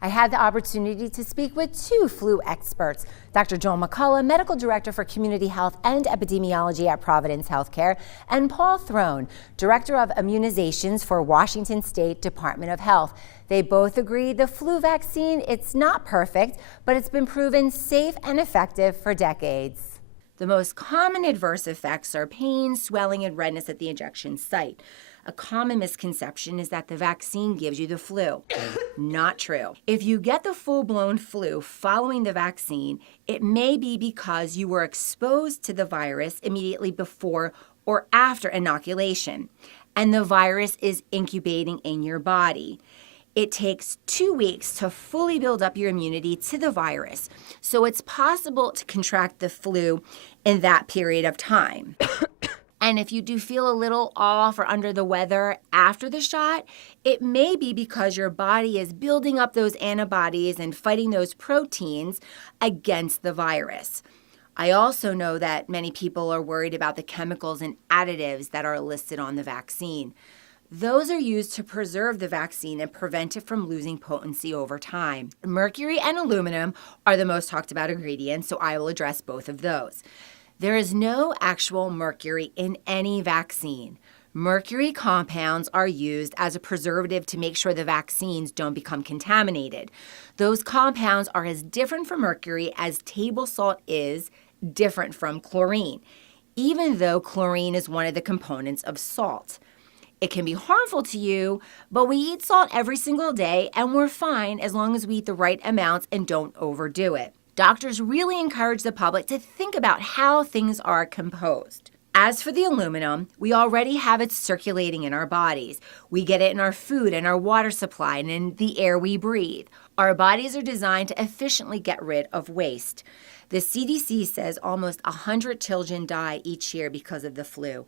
I had the opportunity to speak with two flu experts, Dr. Joel McCullough, Medical Director for Community Health and Epidemiology at Providence Healthcare, and Paul Throne, Director of Immunizations for Washington State Department of Health. They both agree the flu vaccine, it's not perfect, but it's been proven safe and effective for decades. The most common adverse effects are pain, swelling, and redness at the injection site. A common misconception is that the vaccine gives you the flu. Not true. If you get the full-blown flu following the vaccine, it may be because you were exposed to the virus immediately before or after inoculation, and the virus is incubating in your body. It takes 2 weeks to fully build up your immunity to the virus, so it's possible to contract the flu in that period of time. And if you do feel a little off or under the weather after the shot, it may be because your body is building up those antibodies and fighting those proteins against the virus. I also know that many people are worried about the chemicals and additives that are listed on the vaccine. Those are used to preserve the vaccine and prevent it from losing potency over time. Mercury and aluminum are the most talked about ingredients, so I will address both of those. There is no actual mercury in any vaccine. Mercury compounds are used as a preservative to make sure the vaccines don't become contaminated. Those compounds are as different from mercury as table salt is different from chlorine, even though chlorine is one of the components of salt. It can be harmful to you, but we eat salt every single day and we're fine as long as we eat the right amounts and don't overdo it. Doctors really encourage the public to think about how things are composed. As for the aluminum, we already have it circulating in our bodies. We get it in our food and our water supply and in the air we breathe. Our bodies are designed to efficiently get rid of waste. The CDC says almost 100 children die each year because of the flu.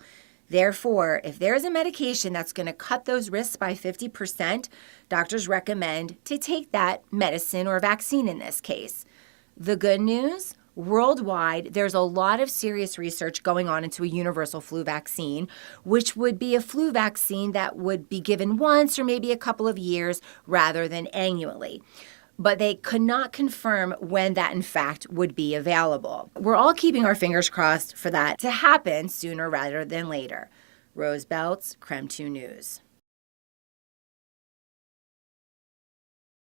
Therefore, if there is a medication that's going to cut those risks by 50%, doctors recommend to take that medicine or vaccine in this case. The good news, worldwide, there's a lot of serious research going on into a universal flu vaccine, which would be a flu vaccine that would be given once or maybe a couple of years rather than annually. But they could not confirm when that, in fact, would be available. We're all keeping our fingers crossed for that to happen sooner rather than later. Rose Beltz, KREM2 News.